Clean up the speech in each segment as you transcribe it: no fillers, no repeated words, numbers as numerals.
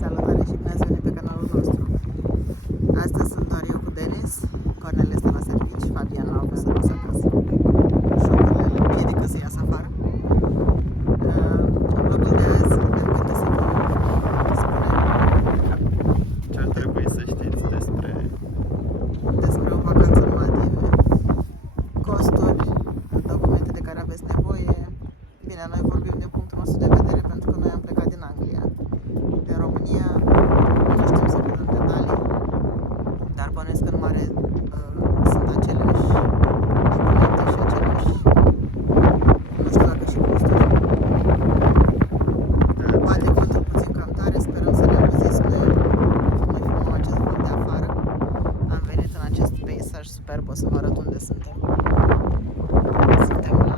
Salutare și bine ați venit pe canalul nostru. Astăzi sunt doar eu cu Denis, Cornel este la servici, Fabian l-a opus să dus acasă. Șocurile îl împiedică să iasă afară. În vlogul de azi ne-am gândit să vă spunem ce ar trebui să știți despre o vacanță în Maldive, costuri, documente de care aveți nevoie. Bine, noi vorbim din punctul nostru de vedere pentru că noi am plecat din Anglia. Din România nu știm să vedem detalii, dar bănuiesc că în mare sunt aceleași documente și aceleași, nu știu dacă și costuri. Bate vântul puțin cam tare, sperăm să ne auziți. Noi filmăm acest vlog de afară. Am venit în acest peisaj superb, o să vă arăt unde suntem. Suntem la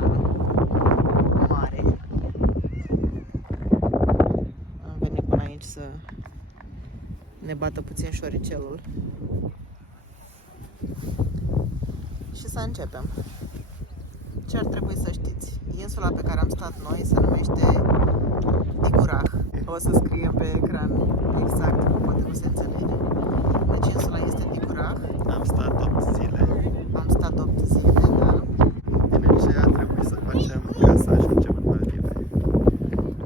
mare. Am venit până aici să ne bată puțin șoricelul și să începem. Ce ar trebui să știți? Insula pe care am stat noi se numește Digurah. O să scriem pe ecran exact, că poate nu se înțelege. Deci insula este Digurah. Am stat 8 zile. Am stat 8 zile, da. Bine, ce ar trebui să facem ca să ajungem în Maldive?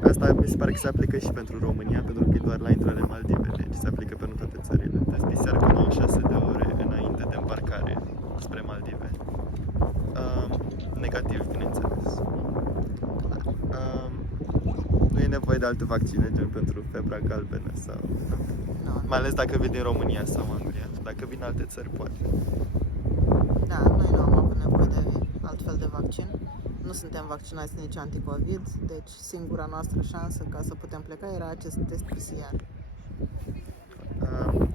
Asta mi se pare că se aplică și pentru România, pentru că e doar la intrare în Maldive, deci se aplică pentru toate țările. Deci seara cu 96 de ore înainte de îmbarcare spre Maldive. Negativ, bineînțeles. Nu e nevoie de alte vaccine, gen pentru febra galbenă sau... Nu. Mai ales dacă vii din România sau Anglia. Dacă vin alte țări, poate. Da, noi nu am avut nevoie de altfel de vaccin. Nu suntem vaccinați nici anticovid, deci singura noastră șansă ca să putem pleca era acest test PCR.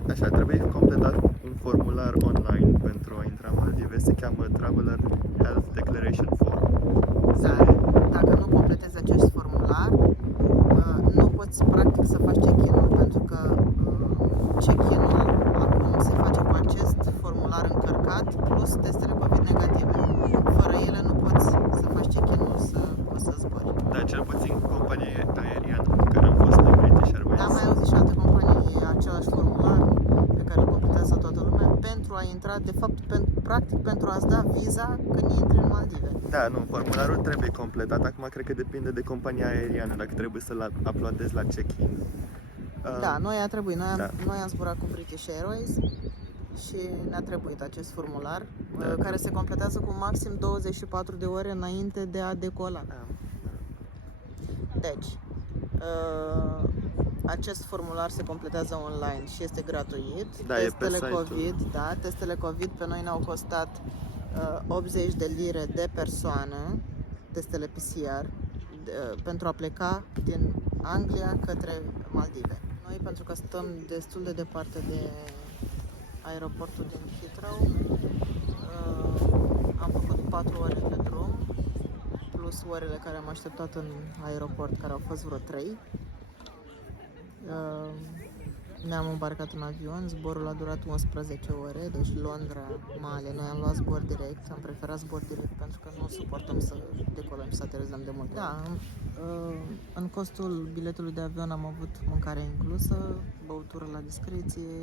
Așa, trebuie completat un formular online pentru a intra în Maldive. Se cheamă Traveler Health Declaration Form. Dar dacă nu completezi acest formular, nu poți practic să faci check-in-ul, pentru că check-in-ul acum se face cu acest formular încărcat plus testele COVID negative. Fără ele nu poți să faci check-in-ul să zbori. Da, cel puțin compania aeriană cu care am fost noi, British Airways. Da, mai auzit și alte companii același formular pe care îl completează toată lumea pentru a intra, de fapt, practic pentru a-ți da viza când intri în Maldive. Da, nu, formularul trebuie completat. Acum cred că depinde de compania aeriană, dacă trebuie să-l uploadezi la check-in. Da, noi a trebuit. Da. Noi am zburat cu British Airways și ne-a trebuit acest formular, care se completează cu maxim 24 de ore înainte de a decola. Deci, acest formular se completează online și este gratuit. Da, testele e pe COVID, da, testele COVID pe noi ne-au costat 80 de lire de persoană, testele PCR, pentru a pleca din Anglia către Maldive. Noi, pentru că stăm destul de departe de aeroportul din Heathrow, am făcut 4 ore de drum, plus orele care am așteptat în aeroport, care au fost vreo 3. Ne-am îmbarcat în avion, zborul a durat 11 ore, deci Londra, Male. Noi am luat zbor direct, am preferat zbor direct pentru că nu suportăm să decolăm și să aterizăm de mult. Da, în costul biletului de avion am avut mâncare inclusă, băutură la discreție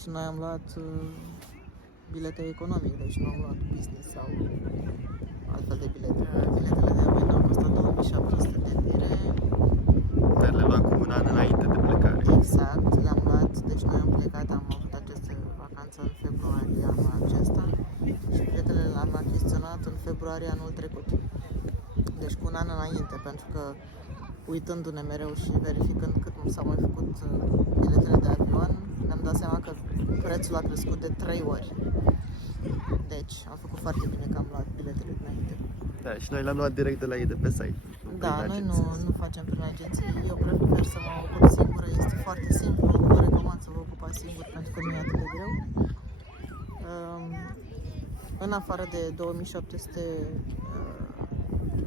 și noi am luat bilete economice, deci nu am luat business sau altfel de bilete. Biletele de avion au costat 2700 de lire. Dar le luam cu un an înainte de plecare. Exact, le-am luat, deci noi am plecat, am avut aceste vacanță în februarie anul acesta și biletele le-am achiziționat în februarie anul trecut. Deci cu un an înainte, pentru că uitându-ne mereu și verificând cât s-au mai făcut biletele de avion, ne-am dat seama că prețul a crescut de 3 ori. Deci am făcut foarte bine că am luat biletele dinainte. Da, și noi le-am luat direct de la ei, de pe site. Da, noi nu facem prin agenții, eu prefer să mă ocup singură, este foarte simplu, vă recomand să vă ocupați singur pentru că nu e atât de greu. În afară de 2700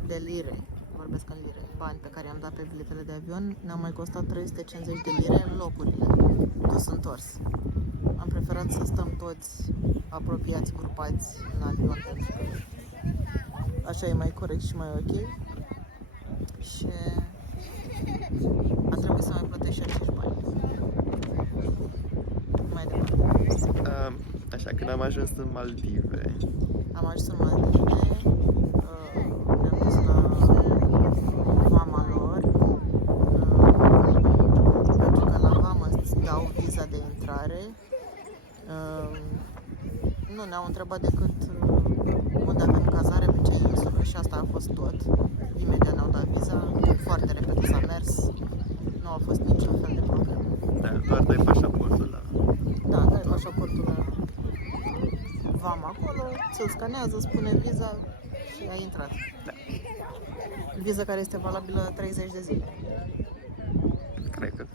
de lire, vorbesc în lire, bani pe care i-am dat pe biletele de avion, ne-au mai costat 350 de lire în locurile dus întors. Am preferat să stăm toți apropiați, grupați în avion pentru că așa e mai corect și mai ok. Și a trebuit să ajuns în Maldive. Am ajuns în Maldive, ne-am dus la vama lor, pentru că la vamă îți dau viza de intrare. Nu ne-au întrebat decât unde avem cazare, pe ce insulă și asta a fost tot. Imediat ne-au dat viza, foarte repede s-a mers, nu a fost niciun fel de problemă. Da, doar dai pașaportul la... Da, dai pașaportul la vama acolo, ți-l scanează, spune viza și ai intrat. Da. Viza care este valabilă 30 de zile. Cred că.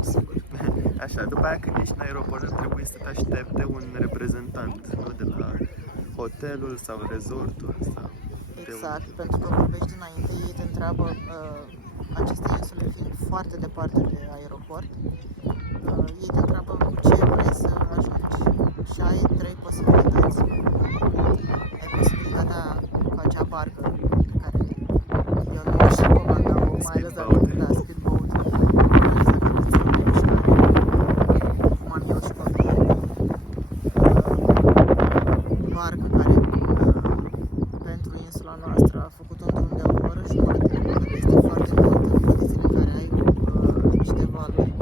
Sigur. Așa, după aia când ești în aeroport trebuie să te aștepte un reprezentant, nu? De la hotelul sau resortul sau... Exact, pentru că vorbești înainte, ei te întreabă, aceste insule fiind foarte departe de aeroport, ei te întreabă cu ce vrei să ajungi și ai 3 posibilități. Ai posibilitatea cu acea barcă pe care eu nu știu recomandau, mai ales dacă speedboat, mai ales dacă vreți să mișcare, cum am eu și copiii. Barcă care pentru insula noastră a făcut un drum de o oră jumătate, care este foarte mult în condițiile în care ai niște valuri.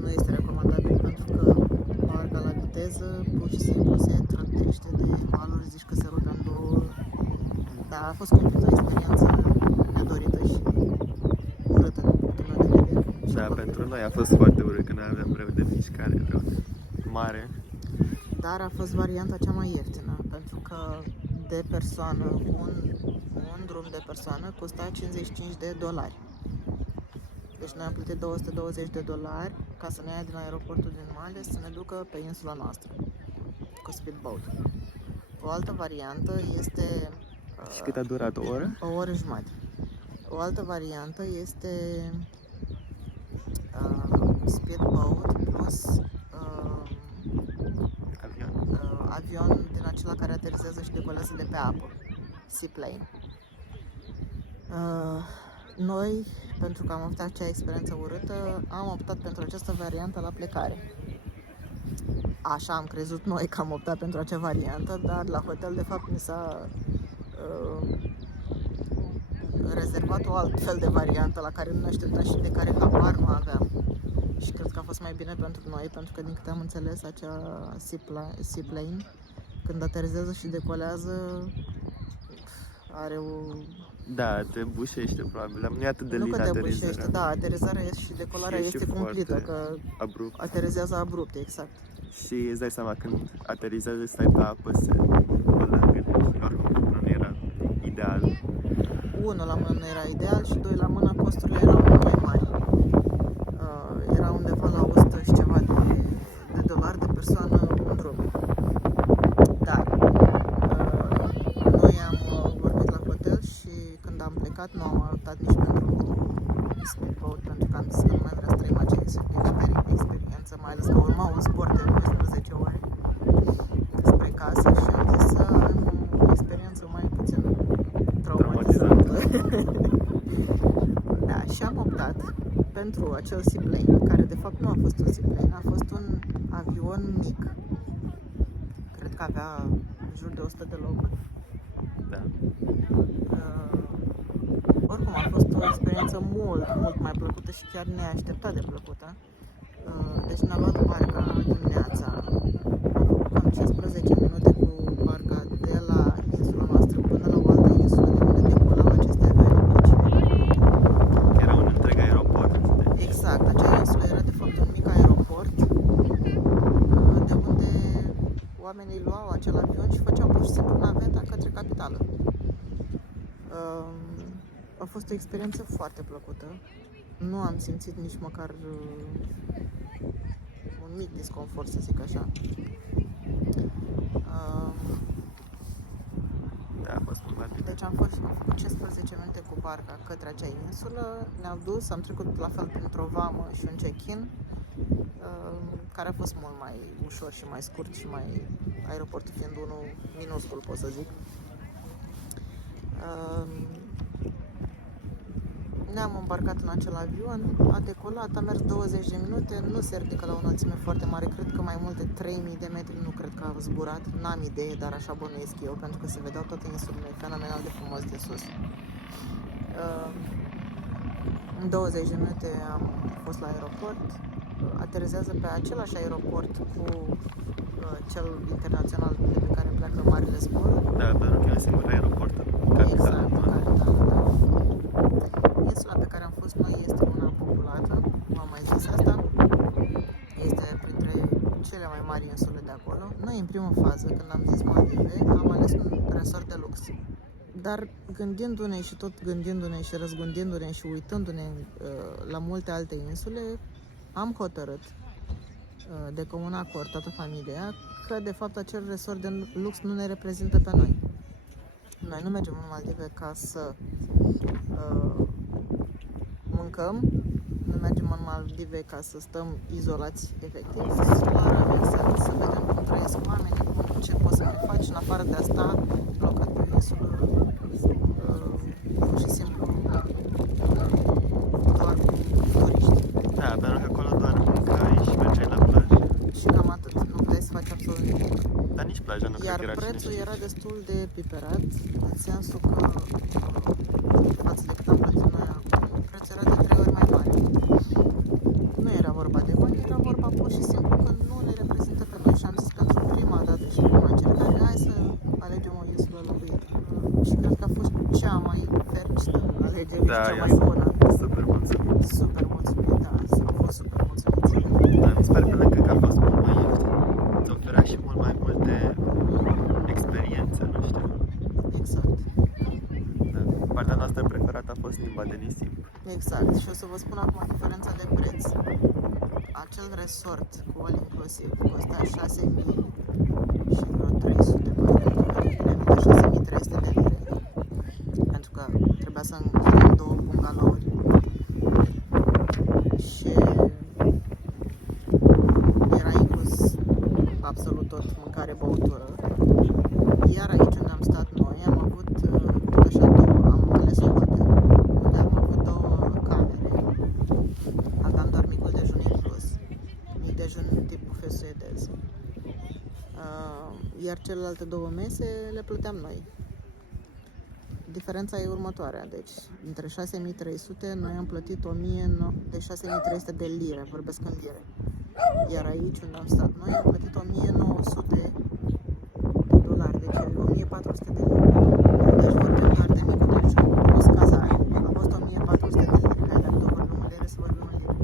Nu este recomandabil pentru că barca la viteză pur și simplu se trântește de valuri, zici că se rupe în două. Dar a fost complet o experiență nedorită și urâtă din punctul meu de vedere. Da, pentru noi a fost foarte urât că noi aveam rău de mișcare, rău de mare. Dar a fost varianta cea mai ieftină, pentru că de persoană, un drum de persoană costa $55. Deci noi am plătit $220 ca să ne ia din aeroportul din Male să ne ducă pe insula noastră cu speedboat. O altă variantă este... Și cât a durat? O oră? O oră jumătate. O altă variantă este speedboat plus avion din acela care aterizează și decolează de pe apă, seaplane. Noi, pentru că am avut acea experiență urâtă, am optat pentru această variantă la plecare. Așa am crezut noi că am optat pentru acea variantă, dar la hotel de fapt mi s-a rezervat o altfel de variantă la care nu ne așteptam și de care habar nu aveam. Și cred că a fost mai bine pentru noi, pentru că din câte am înțeles, acea seaplane, când aterizează și decolează, are o... Da, te bușește probabil, nu e atât de Nu lin că te aterizarea. bușește, da, aterizarea și decolarea Și este cumplită, foarte că abrupt. aterizează abrupt, exact. Și îți dai seama, când aterizează, stai pe apă, se colangă, deci oricum nu era ideal. 1 la mână nu era ideal și 2 la mână costurile erau mult mai mari. Era undeva la 100 și ceva de dolari de persoană un drum. Dar noi am vorbit la hotel și când am plecat nu am optat nici pentru speedboat, pentru că am zis că nu mai vrea să trăim acea experiență, mai ales că urma un zbor de 11 ore spre casă și am zis să am o experiență mai puțin traumatizantă. Da, și am optat pentru acel seaplane, care de fapt nu a fost un seaplane, a fost un avion mic. Cred că avea în jur de 100 de locuri. Da. Oricum a fost o experiență mult mai plăcută și chiar neașteptat de plăcută. Deci ne-a luat barca dimineața. Am făcut cam 15 minute cu barca de la insula noastră până la o altă insulă de unde decolau aceste avioane mici. Era un întreg aeroport. Exact, acea insulă era de fapt un mic aeroport de unde oamenii luau acel avion și făceau pur și simplu naveta către capitală. A fost o experiență foarte plăcută. Nu am simțit nici măcar un mic disconfort, să zic așa. Da, a fost mult mai bine. Deci am făcut 15 minute cu barca către acea insulă, ne-au dus, am trecut la fel printr-o vamă și un check-in, care a fost mult mai ușor și mai scurt și mai, aeroportul fiind unul minuscul, pot să zic. Ne-am îmbarcat în acel avion, a decolat, a mers 20 de minute, nu se ridică la o înălțime foarte mare, cred că mai mult de 3000 de metri, nu cred că a zburat, n-am idee, dar așa bănuiesc eu, pentru că se vedeau toate insulele fenomenal de frumos de sus. În 20 de minute am fost la aeroport, aterizează pe același aeroport cu cel internațional de pe care pleacă marile zboruri. Da, pentru că e un singur aeroport în capitală. Exact, da. Insula pe care am fost noi este una populată, v-am mai zis asta. Este printre cele mai mari insule de acolo. Noi, în primă fază, când am zis Maldive, am ales un resort de lux. Dar gândindu-ne și tot gândindu-ne și răzgândindu-ne și uitându-ne la multe alte insule, am hotărât de comun acord, toată familia, că de fapt acel resort de lux nu ne reprezintă pe noi. Noi nu mergem în Maldive ca să mâncăm, nu mergem în Maldive ca să stăm izolați efectiv, să explorăm, să vedem cum trăiesc oamenii, ce poți să mai faci. În afară de asta, blocat pe insulă, pur și simplu doar cu turiști. Da, pentru că acolo doar mâncai și mergeai la plajă. Și cam atât, nu puteai să faci absolut nimic. Dar nici plaja nu cred Iar că era prețul cine era destul de piperat, în sensul că față de cât am plătit noi acum, prețul era de 3 ori mai mare. Nu era vorba de bani, era vorba pur și simplu că nu ne reprezintă pe noi. Și am zis pentru prima dată și prima încercare, hai să alegem o insulă locuită. Și cred că a fost cea mai fericită alegere și cea mai bună. Super mulțumit. Super mulțumit, da, am fost super mulțumiți. Dar mi se pare pe lângă că a fost mult mai ieftin. Te oferea și mult mai multe experiențe, nu știu. Exact. Da. Partea noastră preferată a fost limba de nisip. Exact. Și o să vă spun acum diferența de preț. Acel resort cu all inclusiv costa 6.000 și vreo 300, de 6.300 de lire. Pentru că trebuia să închiriem 2 bungalouri. Și era inclus absolut tot, mâncare, băutură. Iar aici unde am stat noi, am avut tot așa am ales un hotel unde am avut 2 camere. Aveam doar micul dejun inclus, mic dejun tip bufet suedez. Iar celelalte 2 mese le plăteam noi. Diferența e următoarea, deci între 6.300 noi am plătit 6.300 de lire, vorbesc în lire. Iar aici unde am stat noi am plătit 1.900 de dolari, deci 1.400 de lire. Deci vorbim doar de micul dejun plus cazare. A fost 1.400 de lire, hai dacă vorbim în lire să vorbim în lire.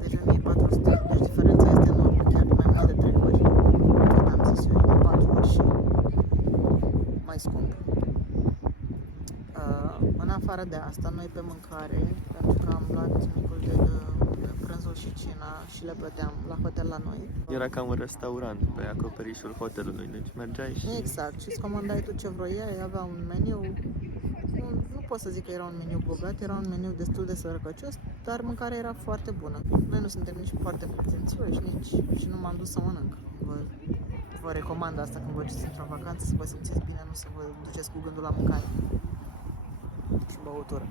Deci 1.400, deci diferența este enormă, chiar de mai mult de 3 ori. Am zis eu, de 4 ori și mai scump. În afară de asta, noi pe mâncare, pentru că am luat micul de prânzul și cina și le plăteam la hotel la noi. Era ca un restaurant pe acoperișul hotelului, deci mergeai și... Exact, și îți comandai tu ce vroiai, avea un meniu, nu pot să zic că era un meniu bogat, era un meniu destul de sărăcăcios, dar mâncarea era foarte bună. Noi nu suntem nici foarte pretențioși, nici și nu m-am dus să mănânc. Vă recomand asta când vă duceți într-o vacanță, să vă simțiți bine, nu să vă duceți cu gândul la mâncare și băutură.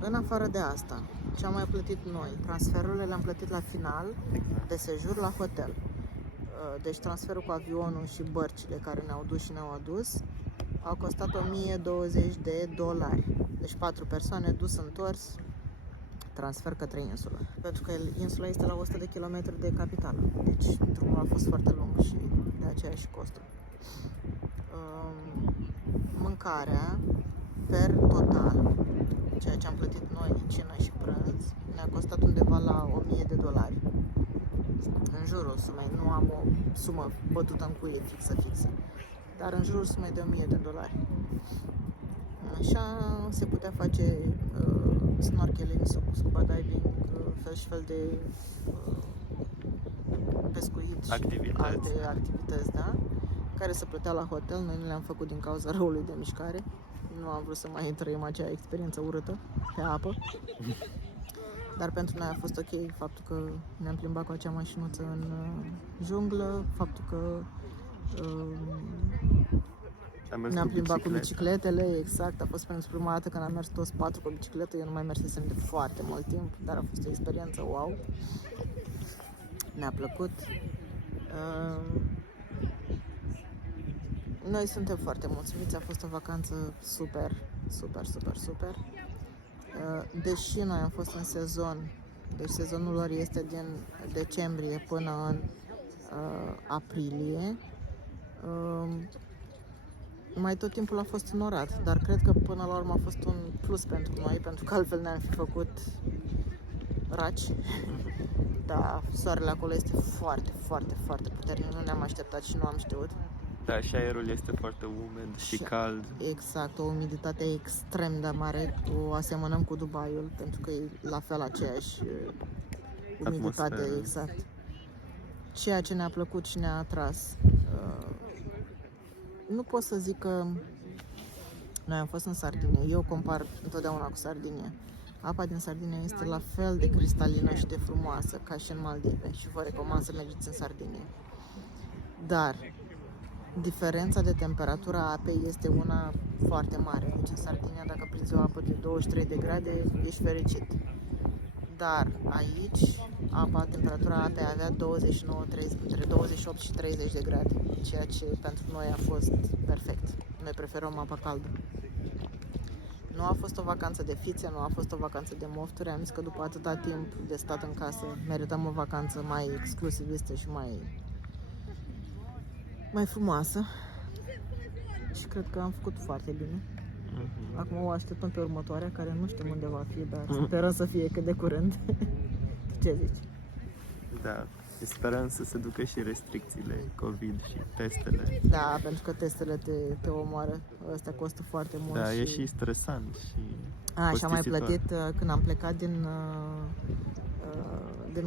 În afară de asta, ce am mai plătit noi? Transferurile le-am plătit la final de sejur la hotel. Deci transferul cu avionul și bărcile care ne-au dus și ne-au adus au costat 1.020 de dolari. Deci 4 persoane dus întors, transfer către insulă. Pentru că insula este la 100 de kilometri de capitală. Deci drumul a fost foarte lung și de aceea și costul. Mâncarea per total, ceea ce am plătit noi, cină și prânz, ne-a costat undeva la 1.000 de dolari. În jurul sumei, nu am o sumă bătută în cuie fixă, dar în jurul sumei de 1.000 de dolari. Așa se putea face snorkeling, scuba diving, fel și fel de pescuit și alte activități, da? Care se plătea la hotel. Noi nu le-am făcut din cauza răului de mișcare. Nu am vrut să mai trăim acea experiență urâtă pe apă. Dar pentru noi a fost ok faptul că ne-am plimbat cu acea mașinuță în junglă, faptul că Am mers Ne-am cu plimbat cu bicicleta. bicicletele, exact. A fost pentru prima dată când am mers toți 4 cu bicicletă. Eu nu mai mersesem de foarte mult timp, dar a fost o experiență wow. Ne-a plăcut. Noi suntem foarte mulțumiți, a fost o vacanță super. Deși noi am fost în sezon, deci sezonul lor este din decembrie până în aprilie, mai tot timpul a fost înorat, dar cred că până la urmă a fost un plus pentru noi, pentru că altfel ne-am fi făcut raci. Da, soarele acolo este foarte puternic, nu ne-am așteptat și nu am știut. Da, și aerul este foarte umed și cald. Exact, o umiditate extrem de mare, o asemănăm cu Dubaiul, pentru că e la fel aceeași umiditate, Atmosferă. exact. Ceea ce ne-a plăcut și ne-a atras. Nu pot să zic că noi am fost în Sardinia, eu compar întotdeauna cu Sardinia. Apa din Sardinia este la fel de cristalină și de frumoasă ca și în Maldive și vă recomand să mergeți în Sardinia. Dar diferența de temperatură a apei este una foarte mare. Deci în Sardinia, dacă prinzi o apă de 23 de grade, ești fericit. Dar aici, temperatura apei avea între 28 și 30 de grade, ceea ce pentru noi a fost perfect. Noi preferăm apa caldă. Nu a fost o vacanță de fițe, nu a fost o vacanță de mofturi. Am zis că după atâta timp de stat în casă, merităm o vacanță mai exclusivistă și mai frumoasă. Și cred că am făcut foarte bine. Acum o așteptăm pe următoarea, care nu știm unde va fi, dar sperăm să fie cât de curând. Ce zici? Da, sperăm să se ducă și restricțiile COVID și testele. Da, pentru că testele te omoară. Astea costă foarte mult. Da, e și stresant și și am mai plătit când am plecat din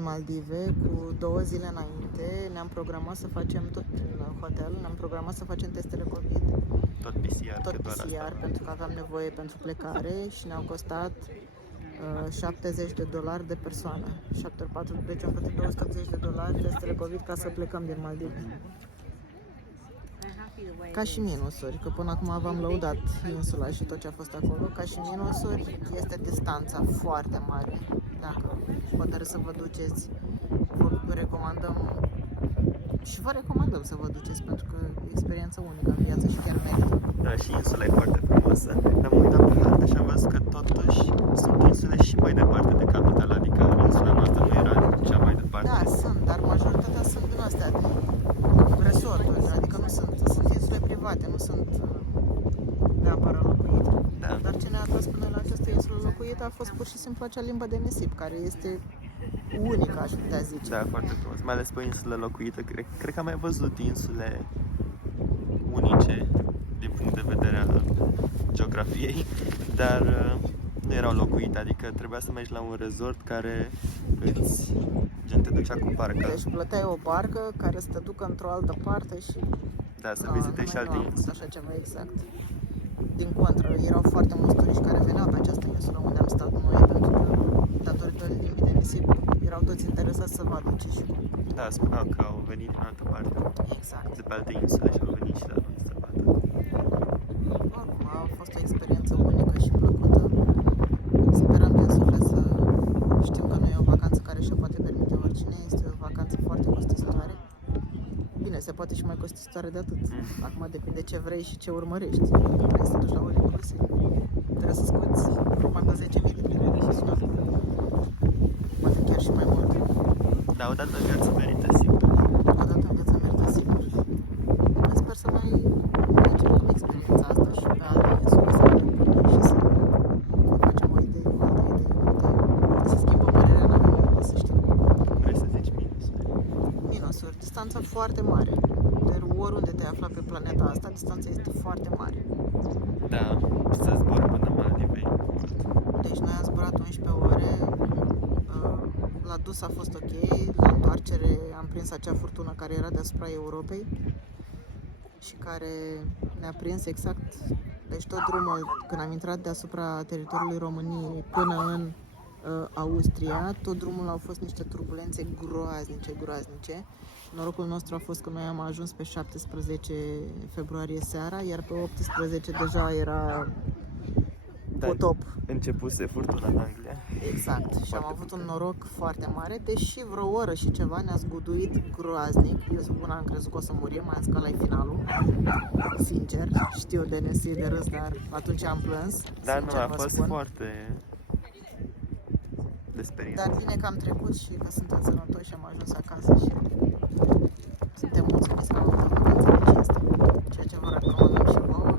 Maldive, cu 2 zile înainte, ne-am programat să facem tot în hotel, ne-am programat să facem testele COVID. Tot PCR, Tot PCR, pentru că aveam nevoie pentru plecare și ne-au costat $70 de persoană. 7 × 4, deci au plătit $280 testele COVID ca să plecăm din Maldive. Ca și minusuri, că până acum v-am lăudat insula și tot ce a fost acolo, ca și minusuri este distanța foarte mare. Dacă hotărâți să vă duceți, vă recomandăm să vă duceți, pentru că e experiență unică în viață și chiar merită. Da, și insula e foarte frumoasă. Am uitat pe hartă și am văzut că totuși sunt insule și mai departe de capitală, adică insula noastră nu era cea mai departe. Da, sunt, dar majoritatea sunt din astea de resorturi, adică nu sunt insule private, nu sunt neapărat locuite. Da. Dar ce ne-a atras până la această insulă locuită a fost pur și simplu acea limbă de nisip, care este unică, aș putea zice. Da, foarte frumos, mai ales pe o insulă locuită. Cred că am mai văzut insule unice din punct de vedere al geografiei, dar nu erau locuite, adică trebuia să mergi la un resort care te ducea cu barca. Deci plăteai o barcă care să te ducă într-o altă parte și... Da, să vizitezi și alte insule. Așa ceva, exact. Din contră, erau foarte mulți turiști care veneau pe această insulă unde am stat noi, pentru că, datorită limbii de nisip, erau toți interesați să vadă ce și cum. Da, spuneau că au venit din altă parte, Exact. de pe alte insule și au venit și la noi să vadă. Oricum, a fost o experiență unică și plăcută. Sperăm din suflet să știm că nu e o vacanță care și-o poate permite oricine, este o vacanță foarte costisitoare. Bine, se poate și mai costisitoare de atât. Acum depinde ce vrei și ce urmărești. Dacă vrei să te duci la all inclusiv, trebuie să scoți mai de 10.000 de lire și sună. Poate chiar și mai mult. Da, odată în viață merită sigur. Odată în viață merită sigur. Eu sper să mai încercăm experiența asta și pe alte insule să vedem bine și să facem o idee, o altă idee, poate să schimbă părerea, n-avem nimic să știm. Vrei să zici minusuri? Minusuri, distanța foarte mare. Dar oriunde te afla pe planeta asta, distanța este foarte mare. Da, să zbor până Maldive. Deci noi am zburat 11 ore, la dus a fost ok, la întoarcere am prins acea furtună care era deasupra Europei și care ne-a prins exact, deci tot drumul, când am intrat deasupra teritoriului României până în Austria, tot drumul au fost niște turbulențe groaznice Și norocul nostru a fost că noi am ajuns pe 17 februarie seara, iar pe 18 deja era potop. Începuse furtuna în Anglia. Exact. Și am Foarte avut un puternic. noroc foarte mare, deși vreo oră și ceva ne-a zguduit groaznic. Eu una am crezut că o să murim, mai ales că ăla e finalul. Sincer, știu de nesie de râs, dar atunci am plâns. Dar nu, sincer a vă fost spun. foarte de speriat. Dar bine că am trecut și că suntem sănătoși și am ajuns acasă și suntem mulțumiți că am avut o vacanță de cinste. Ceea ce vă recomandăm și vouă.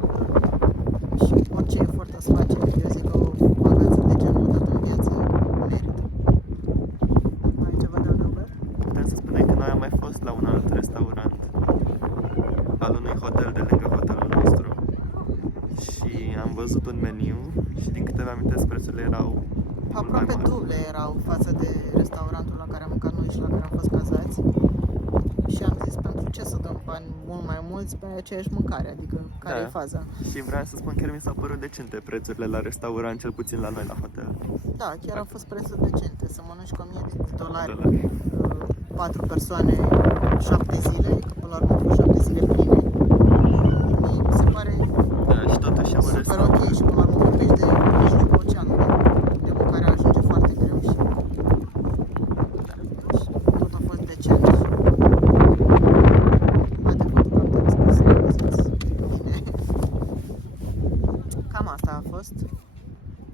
Și orice efort o să faceți, eu zic că o vacanță de genul odată în viață merită. Mai ai ceva de adăugat? Putem să spunem că noi am mai fost la un alt restaurant al unui hotel de lângă hotelul nostru și am văzut un meniu și din câte mi-am amintesc prețurile erau mult mai Aproape mari. duble erau față de restaurantul la care am mâncat noi și la care am fost cazați. Și am zis, pentru ce să dăm bani mult mai mulți pe aceeași mâncare, adică care Da. e faza? Și vreau să spun chiar mi s-au părut decente prețurile la restaurant, cel puțin la noi la hotel. Da, chiar au fost prețuri decente, să mănânci cu $1000, Dolari. 4 persoane, 7 zile, că până la urmă au fost 7 zile pline. Mie mi se pare Da, și totuși am un super restaurant. ok și până la urmă vorbești de mijlocul oceanului, de mâncare ajunge foarte greu și tot a fost decent. Poate faptul că am tot spus să ne auziți bine. Cam asta a fost.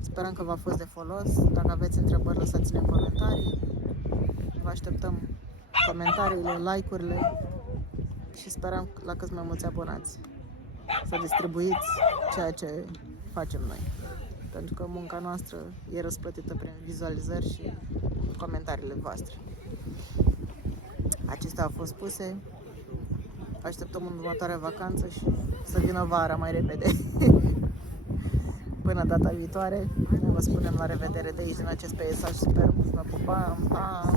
Sperăm că v-a fost de folos. Dacă aveți întrebări, lăsați-le în comentarii. Vă așteptăm comentariile, like-urile și sperăm la cât mai mulți abonați să distribuiți ceea ce facem noi. Pentru că munca noastră e răsplătită prin vizualizări și comentariile voastre. Acestea au fost spuse. Așteptăm următoarea vacanță și să vină vara mai repede. Până data viitoare, ne vă spunem la revedere de aici, din acest peisaj super. Vă pupăm! Pa!